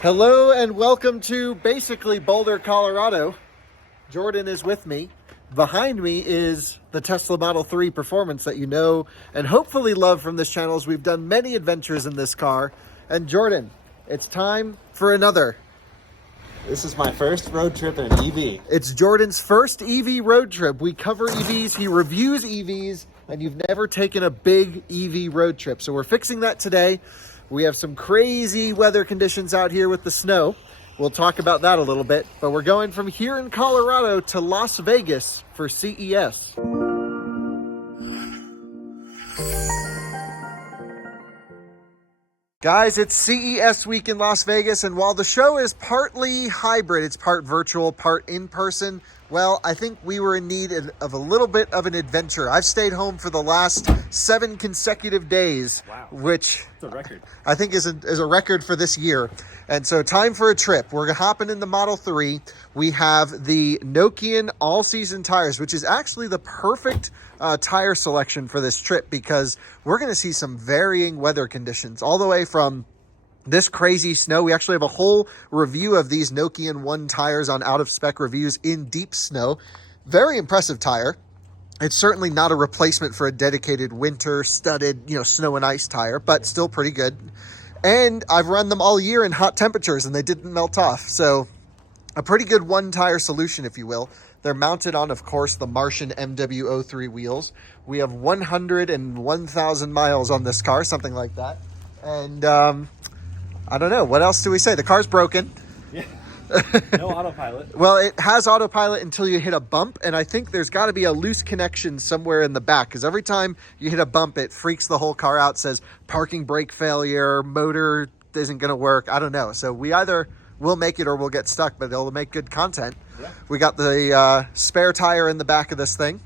Hello and welcome to basically Boulder, Colorado. Jordan is with me. Behind me is the Tesla Model 3 Performance that you know and hopefully love from this channel, as we've done many adventures in this car. And Jordan, it's time for another. This is my first road trip in an EV. It's Jordan's first EV road trip. We cover EVs, he reviews EVs, and you've never taken a big EV road trip. So we're fixing that today. We have some crazy weather conditions out here with the snow. We'll talk about that a little bit, but we're going from here in Colorado to Las Vegas for CES. Guys, it's CES week in Las Vegas, and while the show is partly hybrid, it's part virtual, part in person, well, I think we were in need of a little bit of an adventure. I've stayed home for the last 7 consecutive days, wow, which it's a record. I think is a record for this year. And so time for a trip. We're hopping in the Model 3. We have the Nokian all-season tires, which is actually the perfect tire selection for this trip because we're going to see some varying weather conditions all the way from this crazy snow. We actually have a whole review of these Nokian 1 tires on out-of-spec reviews in deep snow. Very impressive tire. It's certainly not a replacement for a dedicated winter studded, snow and ice tire, but still pretty good. And I've run them all year in hot temperatures and they didn't melt off. So a pretty good 1 tire solution, if you will. They're mounted on, of course, the Martian MW03 wheels. We have 101,000 miles on this car, something like that. And I don't know. What else do we say? The car's broken. Yeah. No autopilot. Well, it has autopilot until you hit a bump, and I think there's got to be a loose connection somewhere in the back, because every time you hit a bump, it freaks the whole car out, says parking brake failure, motor isn't going to work. I don't know. So we either will make it or we'll get stuck, but it'll make good content. Yeah. We got the spare tire in the back of this thing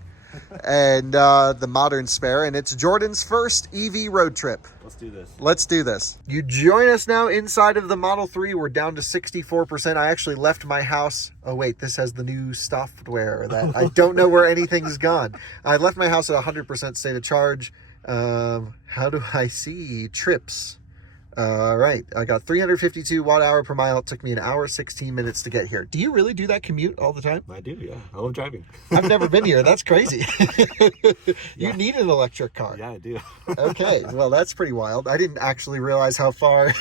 and the modern spare, and it's Jordan's first EV road trip. Let's do this. Let's do this. You join us now inside of the Model 3. We're down to 64%. I actually left my house. Oh, wait, this has the new software that I don't know where anything's gone. I left my house at 100% state of charge. How do I see trips? Right. I got 352 watt hour per mile. It took me 1 hour, 16 minutes to get here. Do you really do that commute all the time? I do, yeah. I love driving. I've never been here. That's crazy. You need an electric car. Yeah, I do. Okay. Well, that's pretty wild. I didn't actually realize how far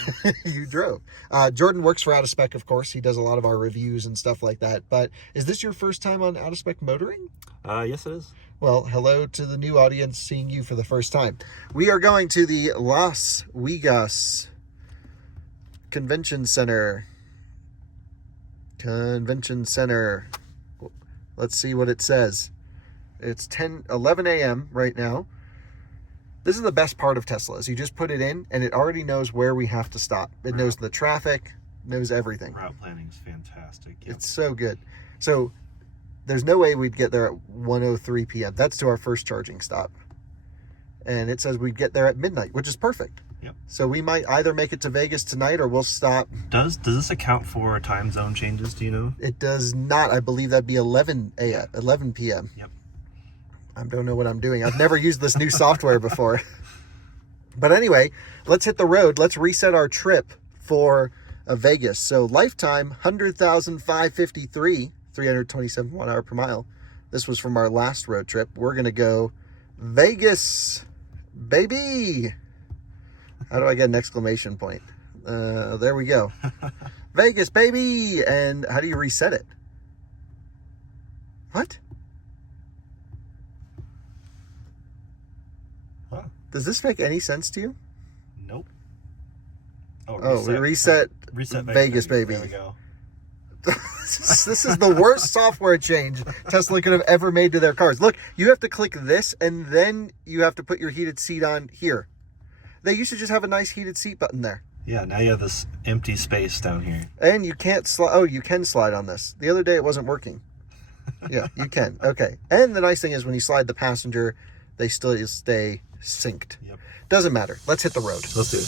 you drove. Jordan works for Out of Spec, of course. He does a lot of our reviews and stuff like that. But is this your first time on Out of Spec motoring? Yes, it is. Well, hello to the new audience seeing you for the first time. We are going to the Las Vegas Convention Center. Let's see what it says. It's 11 a.m. right now. This is the best part of Tesla, is you just put it in and it already knows where we have to stop. It knows the traffic, knows everything. Route planning is fantastic. Yep. It's so good. So there's no way we'd get there at 1:03 p.m. That's to our first charging stop. And it says we'd get there at midnight, which is perfect. Yep. So we might either make it to Vegas tonight or we'll stop. Does this account for time zone changes, do you know? It does not. I believe that'd be 11 p.m. Yep. I don't know what I'm doing. I've never used this new software before. But anyway, let's hit the road. Let's reset our trip for Vegas. So lifetime, 100,553, 327 watt hour per mile. This was from our last road trip. We're going to go Vegas, baby. How do I get an exclamation point? There we go. Vegas, baby. And how do you reset it? What? Huh? Does this make any sense to you? Nope. We reset Vegas, baby. There we go. This is the worst software change Tesla could have ever made to their cars. Look, you have to click this and then you have to put your heated seat on here. They used to just have a nice heated seat button there. Yeah, now you have this empty space down here. And you can't slide. Oh, you can slide on this. The other day it wasn't working. Yeah, you can. Okay. And the nice thing is when you slide the passenger, they still stay synced. Yep. Doesn't matter. Let's hit the road. Let's do it.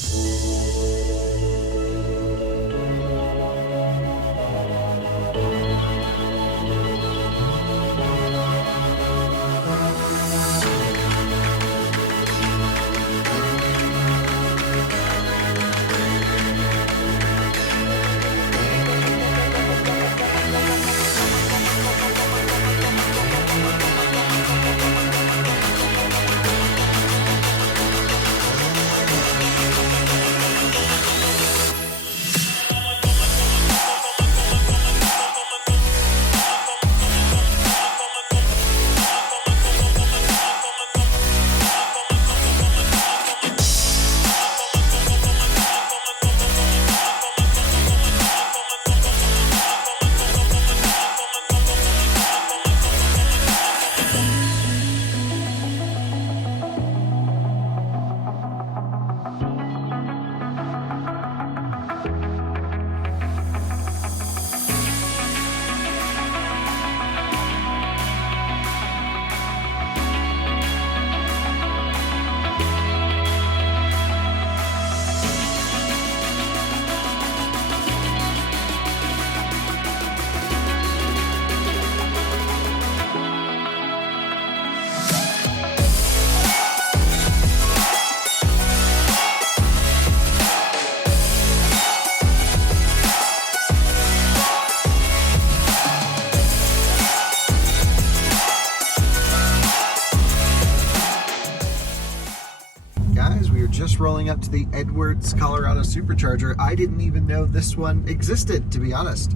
rolling up to the Edwards, Colorado Supercharger. I didn't even know this one existed, to be honest.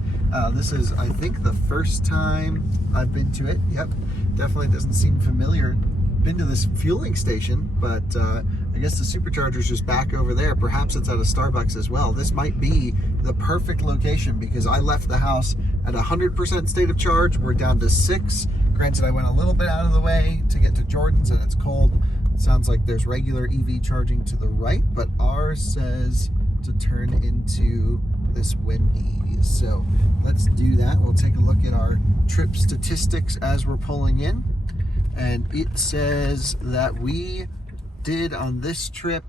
This is, I think, the first time I've been to it. Yep, definitely doesn't seem familiar. Been to this fueling station, but I guess the supercharger's just back over there. Perhaps it's at a Starbucks as well. This might be the perfect location because I left the house at 100% state of charge. We're down to 6. Granted, I went a little bit out of the way to get to Jordan's and it's cold. It sounds like there's regular EV charging to the right, but ours says to turn into this Wendy's. So let's do that. We'll take a look at our trip statistics as we're pulling in. And it says that we did on this trip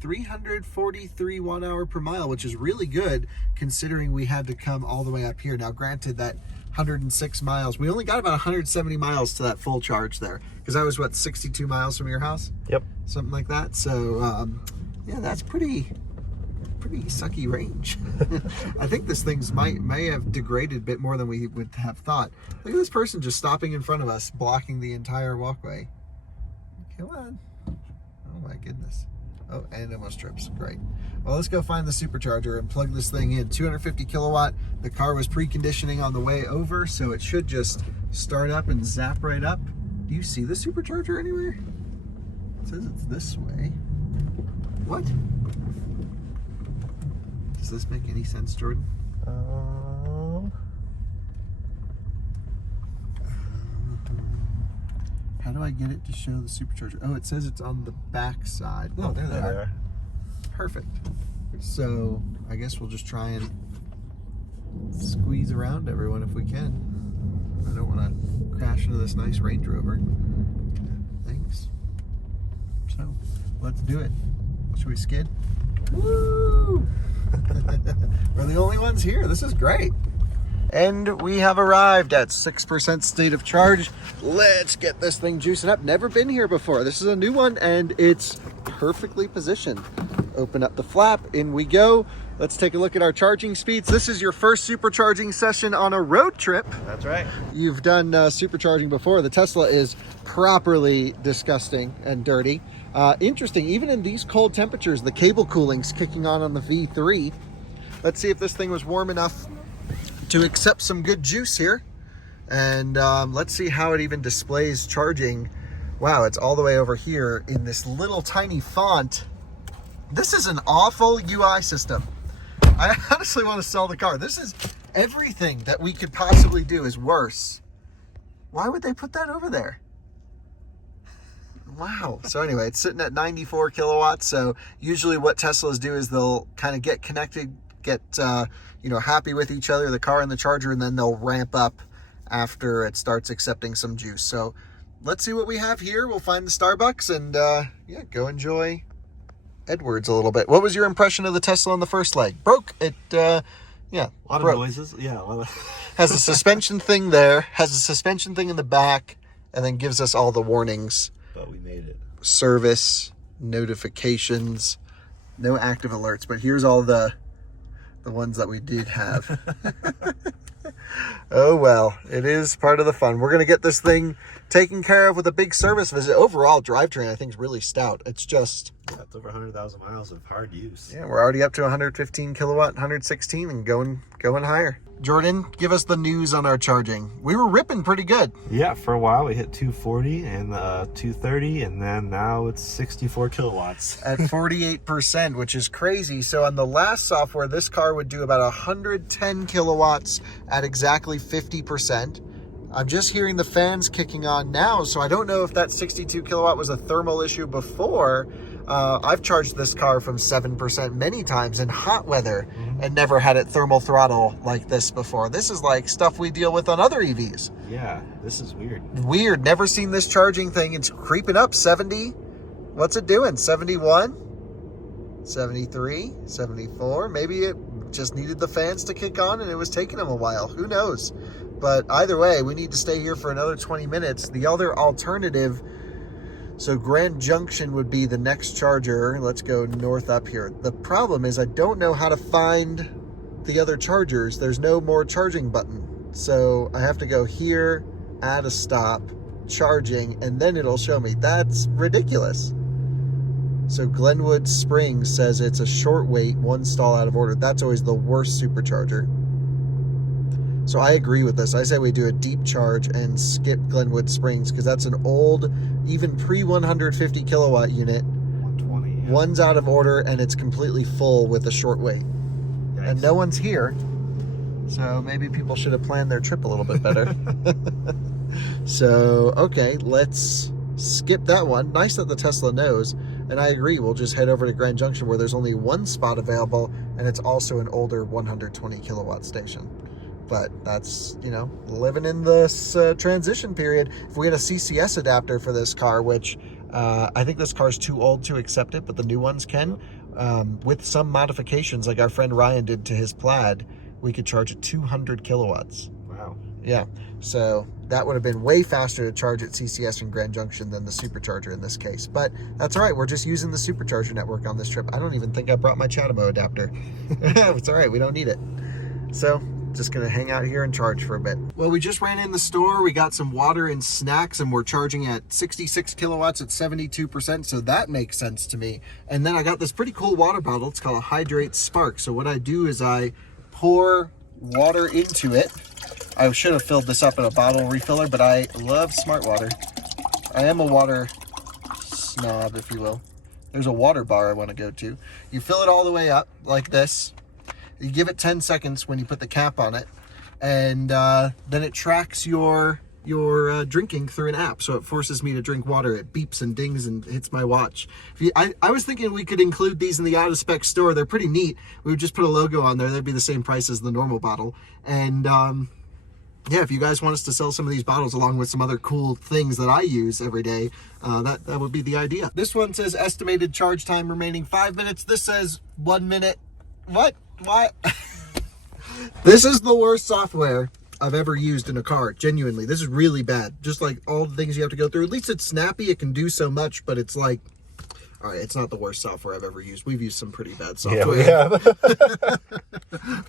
343 watt-hour per mile, which is really good considering we had to come all the way up here. Now, granted, that 106 miles, we only got about 170 miles to that full charge there because I was, what, 62 miles from your house? Yep. Something like that. So, yeah, that's pretty sucky range. I think this thing's may have degraded a bit more than we would have thought. Look at this person just stopping in front of us, blocking the entire walkway. Come on. Oh my goodness. Oh, and it almost trips. Great. Well, let's go find the supercharger and plug this thing in. 250 kilowatt. The car was preconditioning on the way over, so it should just start up and zap right up. Do you see the supercharger anywhere? It says it's this way. What? Does this make any sense, Jordan? How do I get it to show the supercharger? Oh, it says it's on the back side. Oh, there they are. Perfect. So I guess we'll just try and squeeze around everyone if we can. I don't want to crash into this nice Range Rover. Thanks. So let's do it. Should we skid? Woo! We're the only ones here. This is great. And we have arrived at 6% state of charge. Let's get this thing juicing up. Never been here before. This is a new one and it's perfectly positioned. Open up the flap, in we go. Let's take a look at our charging speeds. This is your first supercharging session on a road trip. That's right. You've done supercharging before. The Tesla is properly disgusting and dirty. Interesting, even in these cold temperatures, the cable cooling's kicking on the V3. Let's see if this thing was warm enough to accept some good juice here. And let's see how it even displays charging. Wow, it's all the way over here in this little tiny font. This is an awful UI system. I honestly want to sell the car. This is everything that we could possibly do is worse. Why would they put that over there? Wow. So anyway, it's sitting at 94 kilowatts. So usually what Teslas do is they'll kind of get connected, get happy with each other, the car and the charger, and then they'll ramp up after it starts accepting some juice. So let's see what we have here. We'll find the Starbucks and yeah, go enjoy Edwards a little bit. What was your impression of the Tesla on the first leg? Broke it. Yeah, a lot of noises. Yeah, has a suspension thing there, has a suspension thing in the back, and then gives us all the warnings. But we made it. Service notifications, no active alerts, but here's all the ones that we did have. Oh well, it is part of the fun. We're gonna get this thing taken care of with a big service visit. Overall drivetrain I think is really stout. It's just that's over 100,000 miles of hard use. Yeah, we're already up to 115 kilowatt, 116 and going higher. Jordan, give us the news on our charging. We were ripping pretty good. Yeah, for a while we hit 240 and 230, and then now it's 64 kilowatts. At 48%, which is crazy. So on the last software, this car would do about 110 kilowatts at exactly 50%. I'm just hearing the fans kicking on now, so I don't know if that 62 kilowatt was a thermal issue before. I've charged this car from 7% many times in hot weather and never had it thermal throttle like this before. This is like stuff we deal with on other EVs. Yeah, this is weird. Weird. Never seen this charging thing. It's creeping up. 70. What's it doing? 71? 73? 74? Maybe it just needed the fans to kick on and it was taking them a while. Who knows? But either way, we need to stay here for another 20 minutes. The other alternative, so Grand Junction would be the next charger. Let's go north up here. The problem is I don't know how to find the other chargers. There's no more charging button. So I have to go here, add a stop, charging, and then it'll show me. That's ridiculous. So Glenwood Springs says it's a short wait, one stall out of order. That's always the worst supercharger. So I agree with this. I say we do a deep charge and skip Glenwood Springs because that's an old, even pre-150 kilowatt unit. 120. Yeah. One's out of order and it's completely full with a short wait. Yikes. And no one's here. So maybe people should have planned their trip a little bit better. So, okay, let's skip that one. Nice that the Tesla knows. And I agree, we'll just head over to Grand Junction where there's only one spot available and it's also an older 120 kilowatt station. But that's, you know, living in this transition period. If we had a CCS adapter for this car, which I think this car's too old to accept it, but the new ones can, with some modifications like our friend Ryan did to his Plaid, we could charge at 200 kilowatts. Wow. Yeah, so that would have been way faster to charge at CCS in Grand Junction than the supercharger in this case. But that's all right, we're just using the supercharger network on this trip. I don't even think I brought my Chatamo adapter. It's all right, we don't need it. So just gonna hang out here and charge for a bit. Well, we just ran in the store, we got some water and snacks, and we're charging at 66 kilowatts at 72%, so that makes sense to me. And then I got this pretty cool water bottle. It's called a Hydrate Spark. So what I do is I pour water into it. I should have filled this up in a bottle refiller, but I love smart water. I am a water snob, if you will. There's a water bar I want to go to. You fill it all the way up like this. You give it 10 seconds when you put the cap on it, and then it tracks your drinking through an app. So it forces me to drink water. It beeps and dings and hits my watch. I was thinking we could include these in the out of spec store. They're pretty neat. We would just put a logo on there. They'd be the same price as the normal bottle. And yeah, if you guys want us to sell some of these bottles along with some other cool things that I use every day, that would be the idea. This one says estimated charge time remaining 5 minutes. This says 1 minute. What? This is the worst software I've ever used in a car. Genuinely, this is really bad. Just like all the things you have to go through. At least it's snappy. It can do so much, but it's like, all right, it's not the worst software I've ever used. We've used some pretty bad software. Yeah.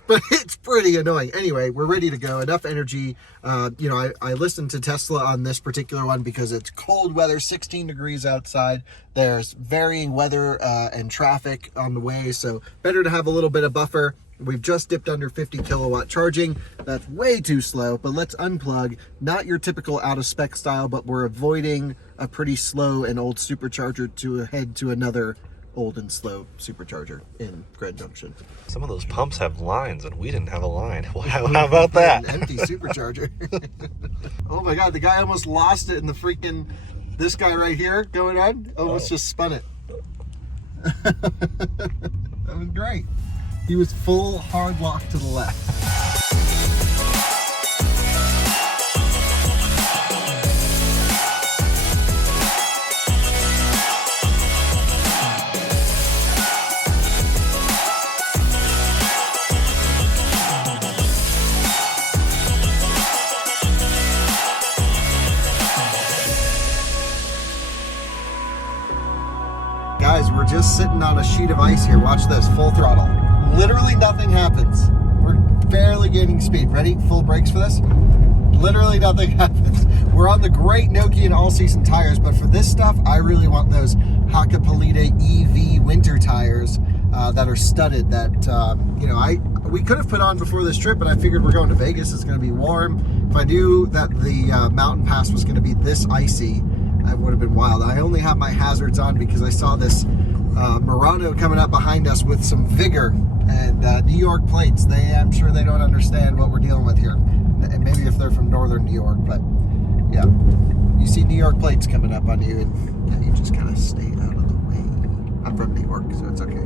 But it's pretty annoying. Anyway, we're ready to go. Enough energy. You know, I listened to Tesla on this particular one because it's cold weather, 16 degrees outside. There's varying weather and traffic on the way, so better to have a little bit of buffer. We've just dipped under 50 kilowatt charging. That's way too slow, but let's unplug. Not your typical out of spec style, but we're avoiding a pretty slow and old supercharger to head to another old and slow supercharger in Grand Junction. Some of those pumps have lines and we didn't have a line. How about that? An empty supercharger. Oh my God, the guy almost lost it in the freaking, this guy right here going on, almost just spun it. That was great. He was full hard lock to the left. Guys, we're just sitting on a sheet of ice here. Watch this, full throttle. Literally nothing happens. We're barely gaining speed. Ready? Full brakes for this? Literally nothing happens. We're on the great Nokian all-season tires, but for this stuff, I really want those Hakkapeliitta EV winter tires that are studded that, you know, we could have put on before this trip, but I figured we're going to Vegas. It's going to be warm. If I knew that the mountain pass was going to be this icy, it would have been wild. I only have my hazards on because I saw this Murano coming up behind us with some vigor, and New York plates, I'm sure they don't understand what we're dealing with here. And maybe if they're from northern New York, but yeah, you see New York plates coming up on you, and you just kind of stay out of the way. I'm from New York, so it's okay.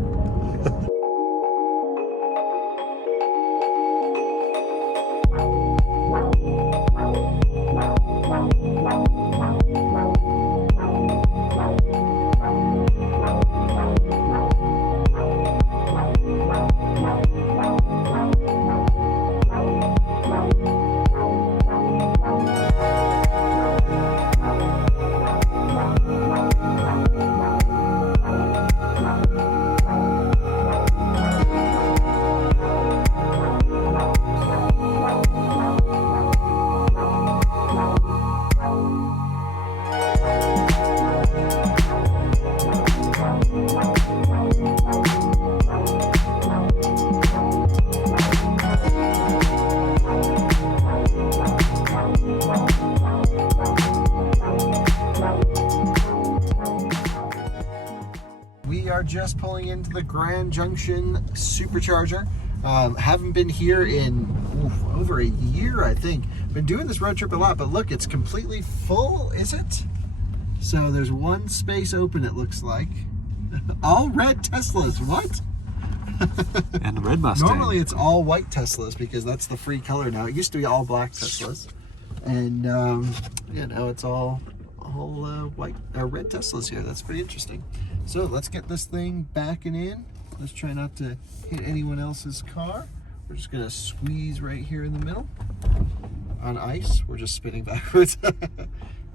just pulling into the Grand Junction supercharger. Haven't been here in over a year, I think. Been doing this road trip a lot, but look, it's completely full, is it? So there's one space open, it looks like. All red Teslas, what? And the red Mustang. Normally it's all white Teslas because that's the free color now. It used to be all black Teslas. And yeah, now it's all white red Teslas here. That's pretty interesting. So let's get this thing backing in. Let's try not to hit anyone else's car. We're just gonna squeeze right here in the middle. On ice, we're just spinning backwards.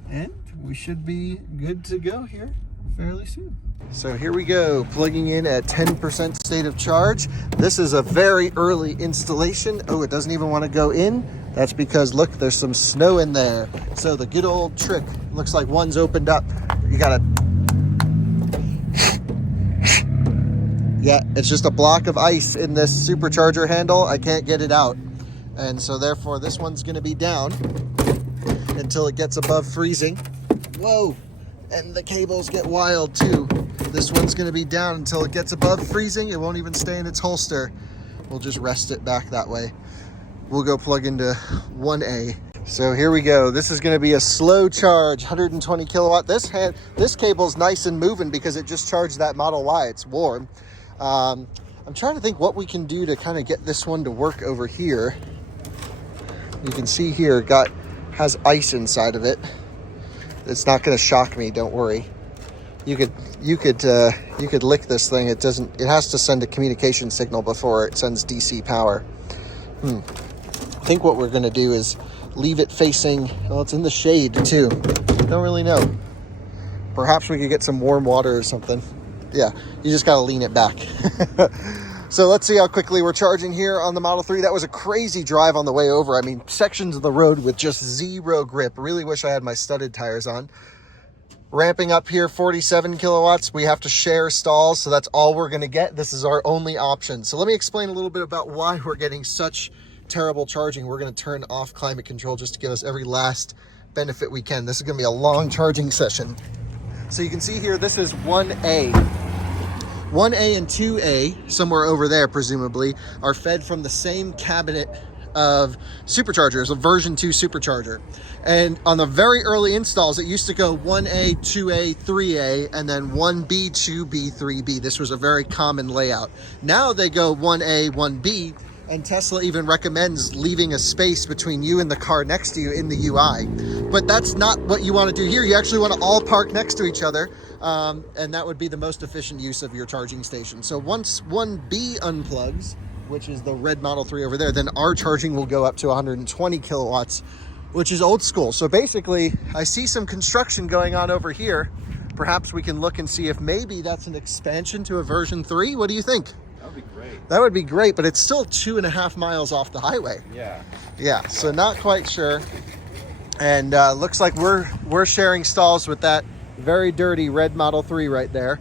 And we should be good to go here fairly soon. So here we go, plugging in at 10% state of charge. This is a very early installation. Oh, it doesn't even want to go in. That's because, look, there's some snow in there. So the good old trick, looks like one's opened up. You gotta... Yeah, it's just a block of ice in this supercharger handle. I can't get it out. And so therefore this one's gonna be down until it gets above freezing. Whoa, and the cables get wild too. This one's gonna be down until it gets above freezing. It won't even stay in its holster. We'll just rest it back that way. We'll go plug into 1A. So here we go. This is gonna be a slow charge, 120 kilowatt. This cable's nice and moving because it just charged that Model Y, it's warm. I'm trying to think what we can do to kind of get this one to work over here. You can see here, has ice inside of it. It's not going to shock me, don't worry. You could lick this thing. It has to send a communication signal before it sends DC power. I think what we're going to do is leave it facing, well, it's in the shade too. Don't really know. Perhaps we could get some warm water or something. Yeah, you just got to lean it back. So let's see how quickly we're charging here on the Model 3. That was a crazy drive on the way over. I mean, sections of the road with just zero grip. Really wish I had my studded tires on. Ramping up here, 47 kilowatts. We have to share stalls, so that's all we're going to get. This is our only option. So let me explain a little bit about why we're getting such terrible charging. We're going to turn off climate control just to give us every last benefit we can. This is going to be a long charging session. So you can see here, this is 1A. 1A and 2A, somewhere over there presumably, are fed from the same cabinet of superchargers, a version 2 supercharger. And on the very early installs, it used to go 1A, 2A, 3A, and then 1B, 2B, 3B. This was a very common layout. Now they go 1A, 1B, and Tesla even recommends leaving a space between you and the car next to you in the UI. But that's not what you want to do here. You actually want to all park next to each other, and that would be the most efficient use of your charging station. So once 1B unplugs, which is the red Model 3 over there, then our charging will go up to 120 kilowatts, which is old school. So basically, I see some construction going on over here. Perhaps we can look and see if maybe that's an expansion to a version 3. What do you think? That would be great. That would be great, but it's still 2.5 miles off the highway. Yeah, so not quite sure. And looks like we're sharing stalls with that very dirty red Model 3 right there.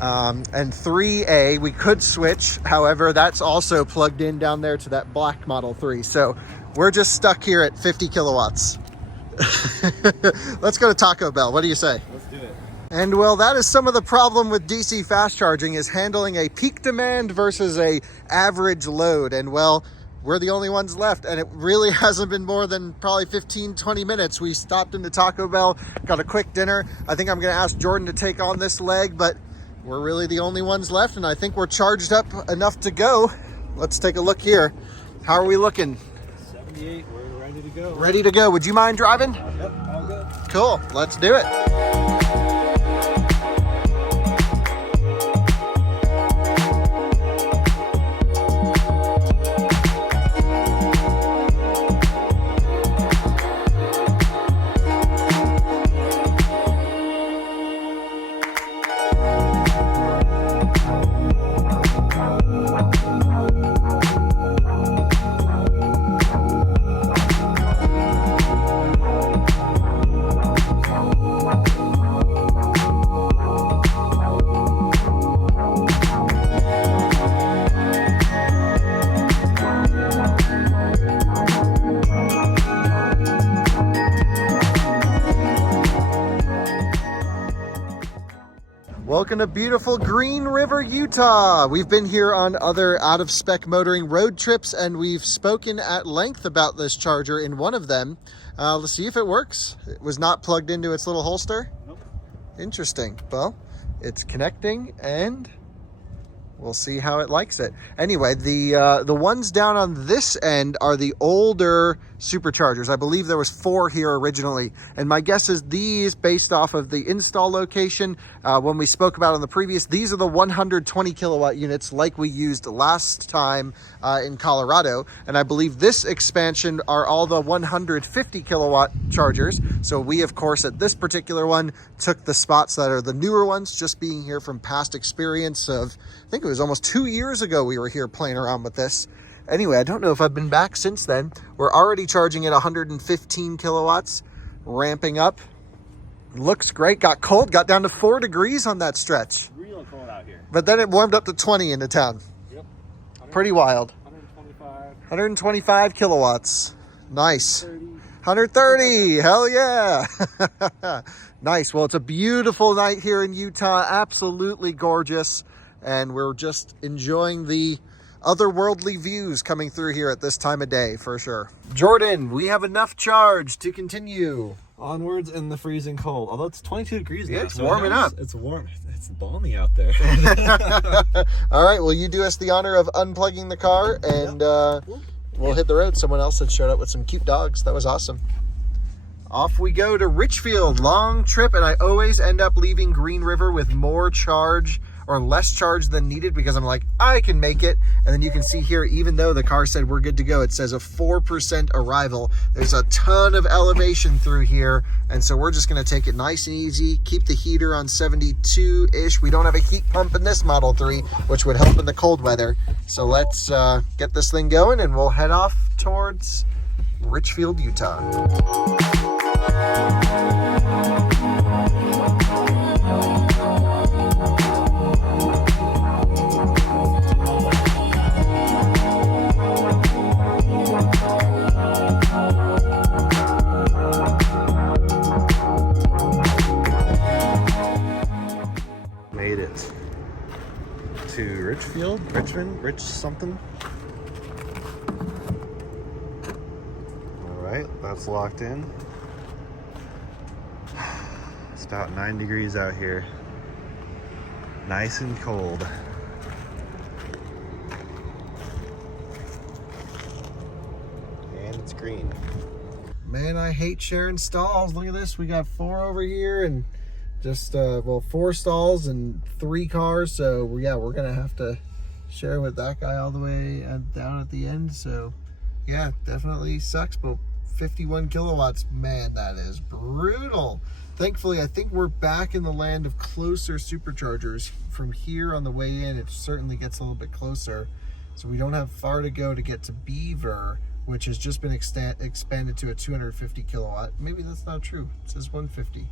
And 3A, we could switch. However, that's also plugged in down there to that black Model 3. So we're just stuck here at 50 kilowatts. Let's go to Taco Bell. What do you say? Let's do it. And well, that is some of the problem with DC fast charging, is handling a peak demand versus a average load. And well, we're the only ones left, and it really hasn't been more than probably 15-20 minutes. We stopped into Taco Bell, got a quick dinner. I think I'm gonna ask Jordan to take on this leg, but we're really the only ones left, and I think we're charged up enough to go. Let's take a look here. How are we looking? 78, we're ready to go. Ready to go. Would you mind driving? Yep, all good. Cool, let's do it. Welcome to beautiful Green River, Utah. We've been here on other out-of-spec motoring road trips, and we've spoken at length about this charger in one of them. Let's see if it works. It was not plugged into its little holster. Nope. Interesting. Well, it's connecting, and we'll see how it likes it. Anyway, the ones down on this end are the older superchargers. I believe there was 4 here originally, and my guess is these, based off of the install location, when we spoke about on the previous, these are the 120 kilowatt units like we used last time in Colorado, and I believe this expansion are all the 150 kilowatt chargers. So we, of course, at this particular one took the spots that are the newer ones, just being here from past experience of, I think it was almost 2 years ago we were here playing around with this. Anyway, I don't know if I've been back since then. We're already charging at 115 kilowatts, ramping up. Looks great. Got cold, got down to 4 degrees on that stretch. Real cold out here. But then it warmed up to 20 into town. Yep. Pretty wild. 125 kilowatts. Nice. 30. 130. Hell yeah. Nice. Well, it's a beautiful night here in Utah. Absolutely gorgeous. And we're just enjoying the otherworldly views coming through here at this time of day, for sure. Jordan, we have enough charge to continue. Onwards in the freezing cold. Although it's 22 degrees now. It's warming up. It's warm. It's balmy out there. All right, well, you do us the honor of unplugging the car, and we'll hit the road. Someone else had showed up with some cute dogs. That was awesome. Off we go to Richfield. Long trip, and I always end up leaving Green River with more charge or less charge than needed, because I'm like, I can make it. And then you can see here, even though the car said we're good to go, it says a 4% arrival. There's a ton of elevation through here, and so we're just gonna take it nice and easy, keep the heater on 72-ish. We don't have a heat pump in this Model 3, which would help in the cold weather. So let's get this thing going, and we'll head off towards Richfield, Utah. Made it to Richmond, Rich something. All right, that's locked in. It's about 9 degrees out here. Nice and cold. And it's green. Man, I hate sharing stalls. Look at this. We got 4 over here, and just 4 stalls and 3 cars. So yeah, we're gonna have to share with that guy all the way down at the end. So yeah, definitely sucks. But 51 kilowatts, man, that is brutal. Thankfully, I think we're back in the land of closer superchargers. From here on the way in, it certainly gets a little bit closer. So we don't have far to go to get to Beaver, which has just been expanded to a 250 kilowatt. Maybe that's not true. It says 150.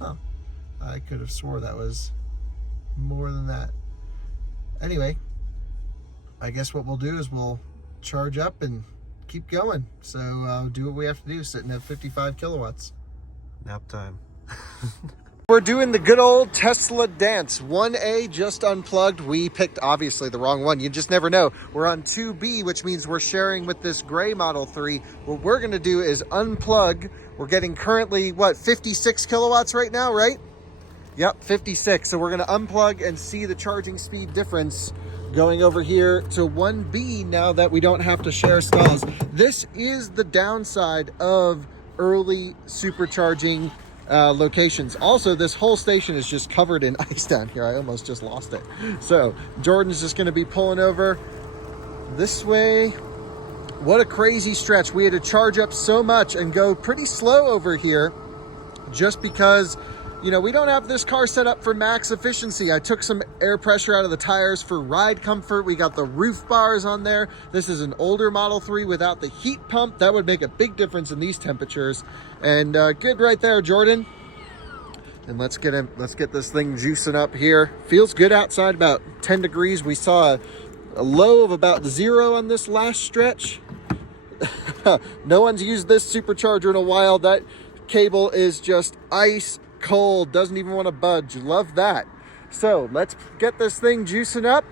Huh. I could have swore that was more than that. Anyway, I guess what we'll do is we'll charge up and keep going. So do what we have to do, sitting at 55 kilowatts. Nap time. We're doing the good old Tesla dance. 1A just unplugged. We picked, obviously, the wrong one. You just never know. We're on 2B, which means we're sharing with this gray Model 3. What we're going to do is unplug. We're getting currently, 56 kilowatts right now, right? Yep, 56. So we're going to unplug and see the charging speed difference going over here to 1B now that we don't have to share stalls. This is the downside of early supercharging locations. Also, this whole station is just covered in ice down here. I almost just lost it. So Jordan's just going to be pulling over this way. What a crazy stretch. We had to charge up so much and go pretty slow over here just because, you know, we don't have this car set up for max efficiency. I took some air pressure out of the tires for ride comfort. We got the roof bars on there. This is an older Model 3 without the heat pump. That would make a big difference in these temperatures. And good right there, Jordan. And let's get this thing juicing up here. Feels good outside, about 10 degrees. We saw a low of about 0 on this last stretch. No one's used this supercharger in a while. That cable is just ice cold, doesn't even want to budge. Love that. So let's get this thing juicing up,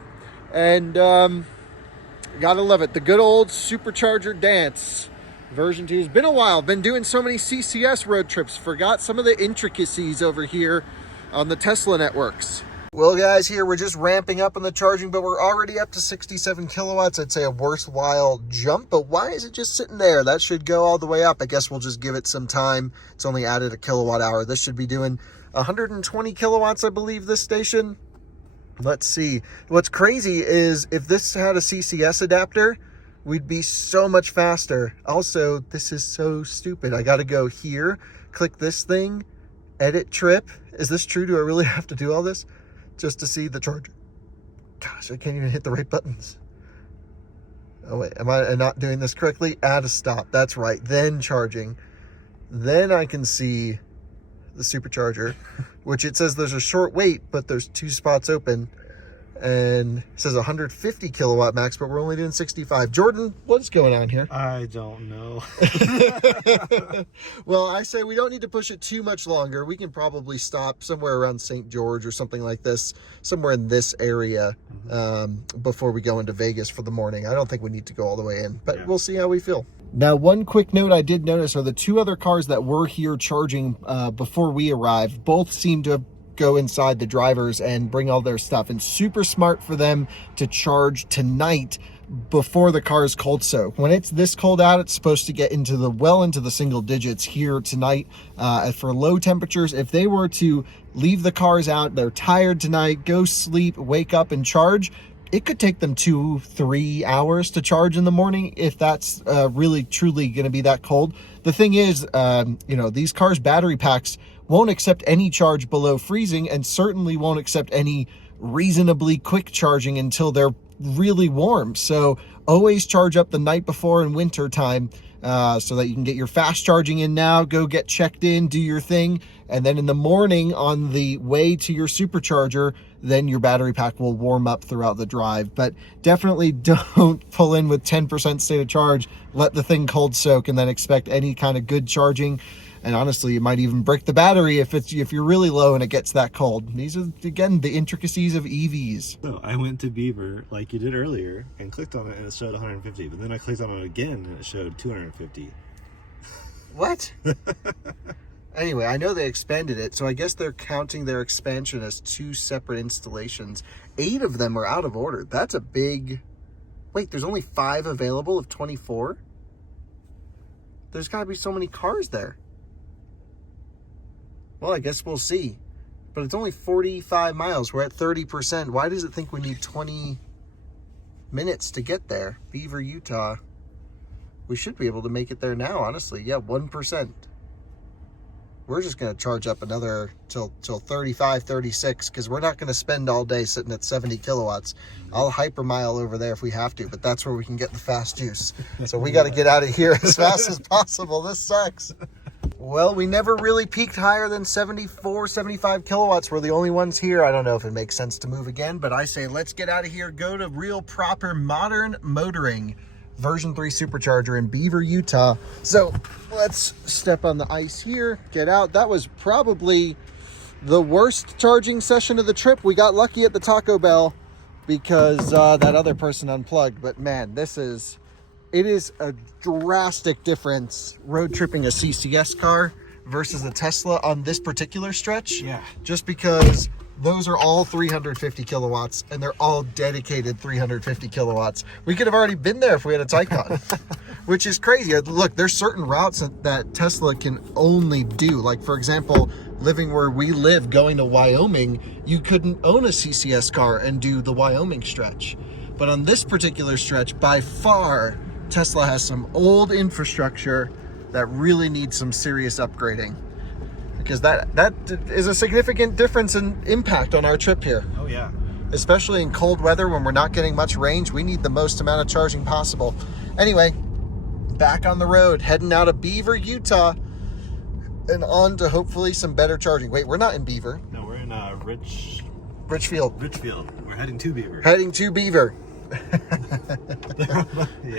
and gotta love it. The good old supercharger dance. Version 2. It's been a while. Been doing so many CCS road trips. Forgot some of the intricacies over here on the Tesla networks. Well, guys, here we're just ramping up on the charging, but we're already up to 67 kilowatts. I'd say a worthwhile jump, but why is it just sitting there? That should go all the way up. I guess we'll just give it some time. It's only added a kilowatt hour. This should be doing 120 kilowatts, I believe, this station. Let's see. What's crazy is if this had a CCS adapter, we'd be so much faster. Also, this is so stupid. I got to go here, click this thing, edit trip. Is this true? Do I really have to do all this just to see the charger? Gosh, I can't even hit the right buttons. Oh, wait. Am I not doing this correctly? Add a stop. That's right. Then charging. Then I can see the supercharger, which it says there's a short wait, but there's 2 spots open. And it says 150 kilowatt max, but we're only doing 65. Jordan, what's going on here? I don't know. Well, I say we don't need to push it too much longer. We can probably stop somewhere around St. George or something like this, somewhere in this area, before we go into Vegas for the morning. I don't think we need to go all the way in, but we'll see how we feel. Now, one quick note I did notice are the 2 other cars that were here charging before we arrived. Both seem to go inside the drivers and bring all their stuff, and super smart for them to charge tonight before the car is cold soak. When it's this cold out, it's supposed to get into the single digits here tonight for low temperatures. If they were to leave the cars out, they're tired tonight, go sleep, wake up and charge, it could take them 2-3 hours to charge in the morning if that's really truly going to be that cold. The thing is, these cars' battery packs won't accept any charge below freezing, and certainly won't accept any reasonably quick charging until they're really warm. So always charge up the night before in winter time, so that you can get your fast charging in now, go get checked in, do your thing, and then in the morning on the way to your supercharger, then your battery pack will warm up throughout the drive. But definitely don't pull in with 10% state of charge, let the thing cold soak, and then expect any kind of good charging. And honestly, you might even break the battery if you're really low and it gets that cold. These are, again, the intricacies of EVs. So I went to Beaver, like you did earlier, and clicked on it, and it showed 150. But then I clicked on it again, and it showed 250. What? Anyway, I know they expanded it, so I guess they're counting their expansion as 2 separate installations. 8 of them are out of order. That's a big... Wait, there's only 5 available of 24? There's got to be so many cars there. Well, I guess we'll see. But it's only 45 miles. We're at 30%. Why does it think we need 20 minutes to get there? Beaver, Utah. We should be able to make it there now, honestly. Yeah, 1%. We're just going to charge up another till 35, 36, because we're not going to spend all day sitting at 70 kilowatts. I'll hypermile over there if we have to, but that's where we can get the fast juice. So we got to get out of here as fast as possible. This sucks. Well, we never really peaked higher than 74, 75 kilowatts. We're the only ones here. I don't know if it makes sense to move again, but I say let's get out of here, go to real proper modern motoring. Version 3 supercharger in Beaver, Utah. So let's step on the ice here, get out. That was probably the worst charging session of the trip. We got lucky at the Taco Bell because that other person unplugged. But man, it is a drastic difference road tripping a CCS car versus a Tesla on this particular stretch. Yeah. Just because those are all 350 kilowatts and they're all dedicated 350 kilowatts. We could have already been there if we had a Taycan, which is crazy. Look, there's certain routes that Tesla can only do. Like, for example, living where we live, going to Wyoming, you couldn't own a CCS car and do the Wyoming stretch. But on this particular stretch, by far, Tesla has some old infrastructure that really needs some serious upgrading. Because that is a significant difference in impact on our trip here. Oh, yeah. Especially in cold weather when we're not getting much range. We need the most amount of charging possible. Anyway, back on the road, heading out of Beaver, Utah, and on to hopefully some better charging. Wait, we're not in Beaver. No, we're in Richfield. Richfield. We're heading to Beaver. Heading to Beaver. Yeah.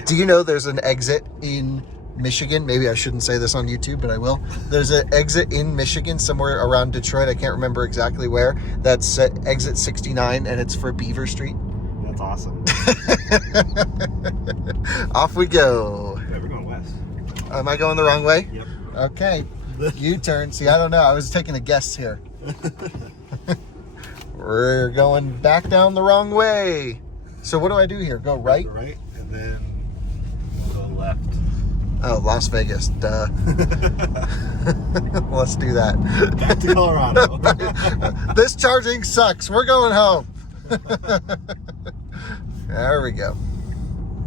Do you know there's an exit in Michigan. Maybe I shouldn't say this on YouTube, but I will. There's an exit in Michigan, somewhere around Detroit. I can't remember exactly where. That's exit 69, and it's for Beaver Street. That's awesome. Off we go. Yeah, we're going west. Am I going the wrong way? Yep. Okay. U-turn. See, I don't know. I was taking a guess here. We're going back down the wrong way. So what do I do here? Go right? Go right, and then go left. Oh, Las Vegas. Duh. Let's do that. Back to Colorado. This charging sucks. We're going home. There we go.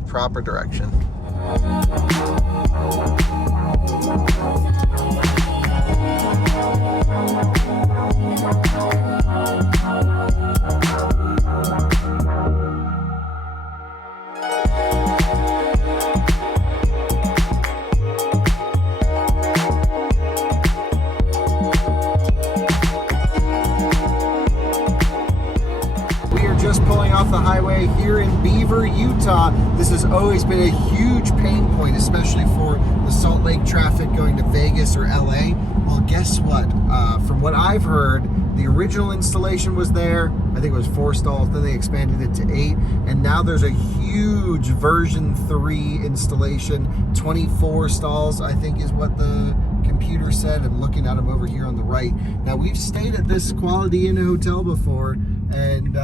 Proper direction. Just pulling off the highway here in Beaver, Utah. This has always been a huge pain point, especially for the Salt Lake traffic going to Vegas or LA. Well, guess what? From what I've heard, the original installation was there. I think it was 4 stalls, then they expanded it to 8, and now there's a huge version 3 installation. 24 stalls, I think, is what the computer said. I'm looking at them over here on the right. Now, we've stayed at this Quality Inn hotel before, and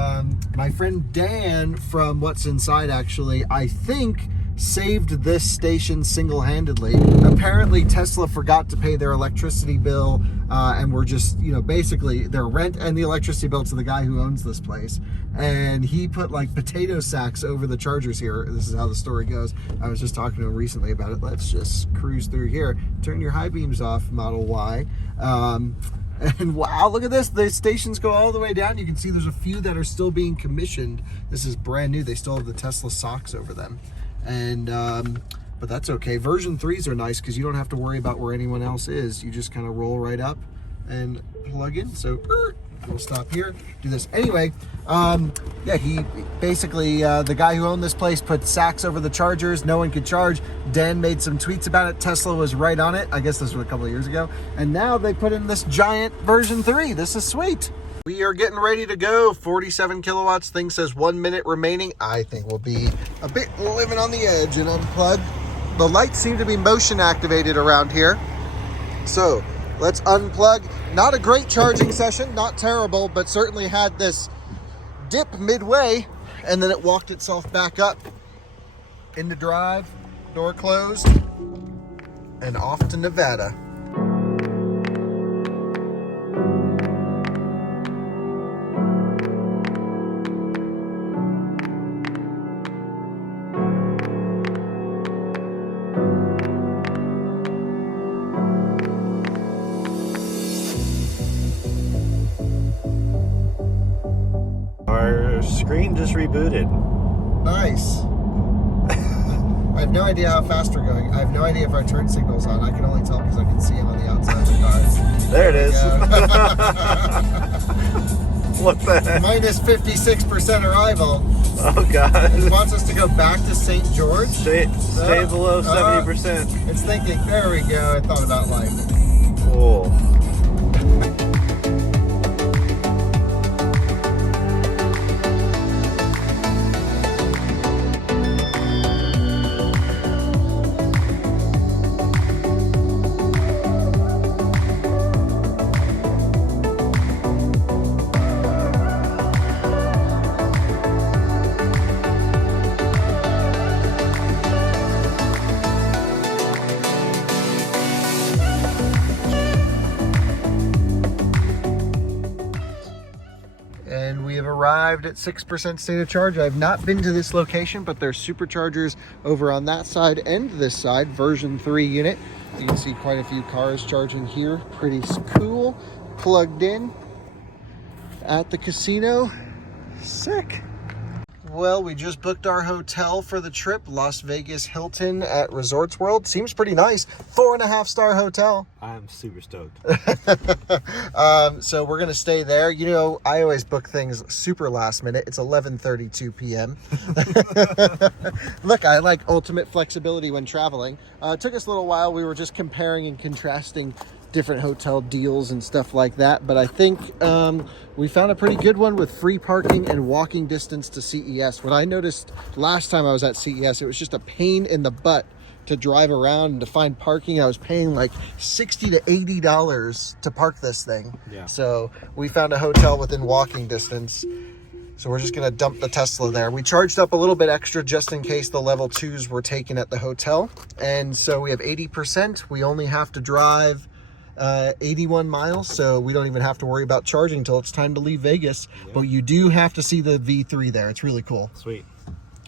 my friend Dan from What's Inside, actually, I think, saved this station single-handedly. Apparently, Tesla forgot to pay their electricity bill, and were just, basically their rent and the electricity bill to the guy who owns this place. And he put like potato sacks over the chargers here. This is how the story goes. I was just talking to him recently about it. Let's just cruise through here. Turn your high beams off, Model Y. And wow, look at this. The stations go all the way down. You can see there's a few that are still being commissioned. This is brand new. They still have the Tesla socks over them. And but that's okay. Version 3s are nice because you don't have to worry about where anyone else is. You just kind of roll right up and plug in. So we'll stop here, do this. Anyway, yeah, he basically, the guy who owned this place put sacks over the chargers. No one could charge. Dan made some tweets about it. Tesla was right on it. I guess this was a couple of years ago. And now they put in this giant version 3. This is sweet. We are getting ready to go. 47 kilowatts. Thing says 1 minute remaining. I think we'll be a bit living on the edge and unplug. The lights seem to be motion activated around here. So let's unplug. Not a great charging session, not terrible, but certainly had this dip midway, and then it walked itself back up into drive, door closed, and off to Nevada. Our screen just rebooted. Nice. I have no idea how fast we're going. I have no idea if our turn signal's on. I can only tell because I can see him on the outside of the cars. There it is. What the heck? Minus 56% arrival. Oh, God. It wants us to go back to St. George. Stay below 70%. It's thinking, there we go. I thought about life. Cool. And we have arrived at 6% state of charge. I've not been to this location, but there's superchargers over on that side and this side, version 3 unit. You can see quite a few cars charging here. Pretty cool. Plugged in at the casino. Sick. Well, we just booked our hotel for the trip, Las Vegas Hilton at Resorts World. Seems pretty nice. 4.5-star hotel. I'm super stoked. So we're going to stay there. You know, I always book things super last minute. It's 11:32 p.m. Look, I like ultimate flexibility when traveling. It took us a little while. We were just comparing and contrasting different hotel deals and stuff like that, but I think we found a pretty good one with free parking and walking distance to CES. What I noticed last time I was at CES, it was just a pain in the butt to drive around and to find parking. I was paying like $60 to $80 to park this thing. Yeah. So we found a hotel within walking distance. So we're just going to dump the Tesla there. We charged up a little bit extra just in case the level 2s were taken at the hotel. And so we have 80%. We only have to drive 81 miles, so we don't even have to worry about charging till it's time to leave Vegas. Yeah. But you do have to see the V3 there. It's really cool. Sweet.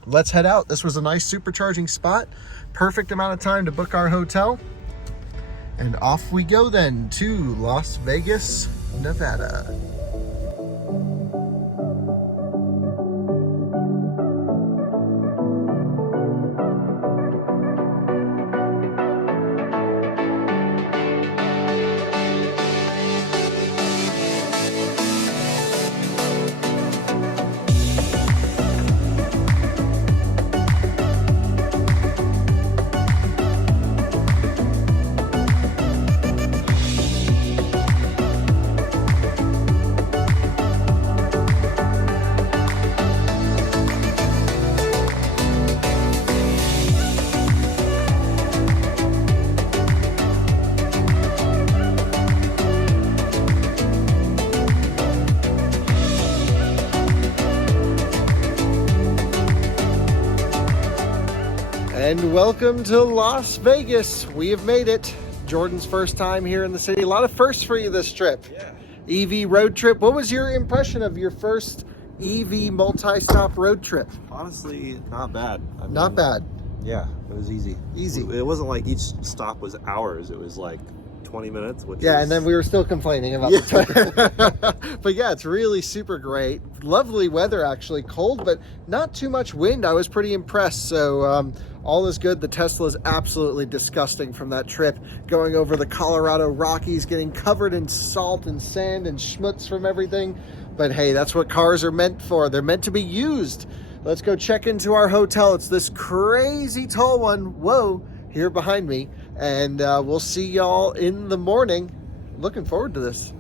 Let's head out. This was a nice supercharging spot. Perfect amount of time to book our hotel. And off we go then to Las Vegas, Nevada. And welcome to Las Vegas. We have made it. Jordan's first time here in the city. A lot of firsts for you this trip. Yeah. EV road trip. What was your impression of your first EV multi-stop road trip? Honestly, not bad. I mean, Not bad. Yeah, it was easy. Easy. It wasn't like each stop was hours. It was like 20 minutes. Which Yeah, is, and then we were still complaining about the time. But yeah, it's really super great. Lovely weather, actually. Cold, but not too much wind. I was pretty impressed. So all is good. The Tesla is absolutely disgusting from that trip. Going over the Colorado Rockies, getting covered in salt and sand and schmutz from everything. But hey, that's what cars are meant for. They're meant to be used. Let's go check into our hotel. It's this crazy tall one. Whoa, here behind me. And we'll see y'all in the morning. Looking forward to this.